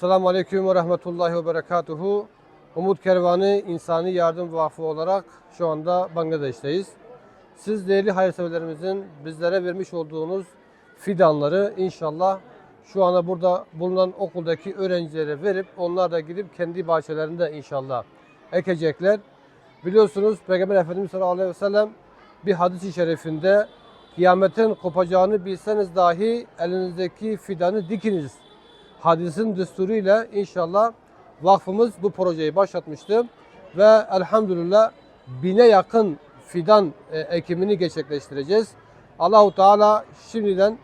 Selamun Aleyküm ve Rahmetullahi ve Berekatuhu. Umut Kervanı İnsani Yardım Vakfı olarak şu anda Bangladeş'teyiz. Siz değerli hayırseverlerimizin bizlere vermiş olduğunuz fidanları inşallah şu anda burada bulunan okuldaki öğrencilere verip onlar da gidip kendi bahçelerinde inşallah ekecekler. Biliyorsunuz Peygamber Efendimiz sallallahu aleyhi ve sellem bir hadis-i şerifinde kıyametin kopacağını bilseniz dahi elinizdeki fidanı dikiniz hadisin düsturuyla inşallah vakfımız bu projeyi başlatmıştı ve elhamdülillah 1000'e yakın fidan ekimini gerçekleştireceğiz. Allahu Teala şimdiden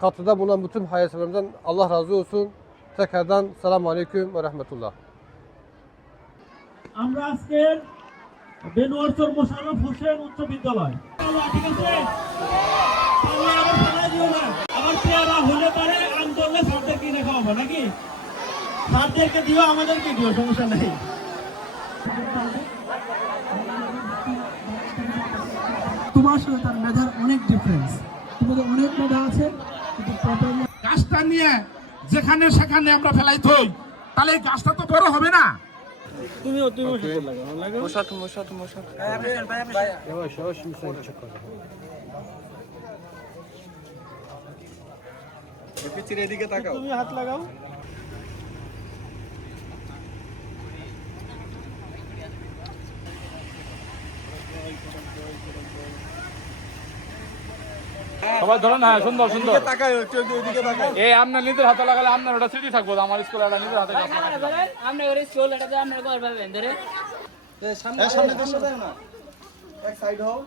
katıda bulunan bütün hayırseverlerimizden Allah razı olsun. Tekrardan selamun aleyküm ve rahmetullah. আমরা আজকের বেনুয়ারচর মোশাররফ হোসেন উচ্চ বিদ্যালয় ঠিক আছে তাহলে আবার ফেলা দিও না আবার পেয়ারা হলে পারে আন্দোলনে স্যারদেরকে দেখা হবে নাকি স্যারদেরকে দিও আমাদেরকে দিও সমস্যা নেই তোমার সাথে তার মেধার অনেক ডিফারেন্স তোমাদের অনেক মেধা আছে কিন্তু প্রপারলি গাছটা নিয়ে যেখানে সেখানে আমরা ফেলাই থই তাহলে এই গাছটা তো বড় হবে না। Yavaş yavaş müsaade çok kaldı. তুমি হাত লাগাও সবাই ধরেন, হ্যাঁ সুন্দর সুন্দর এই আপনার নিজের হাতে লাগালে আপনার ওটা স্মৃতি থাকবো। আমার স্কুলে একটা নিজের হাতে গাছ লাগাই। আপনি ওর স্কুল এটা আপনার ঘর পাবেন ধরে সামনে সামনে এক সাইড হও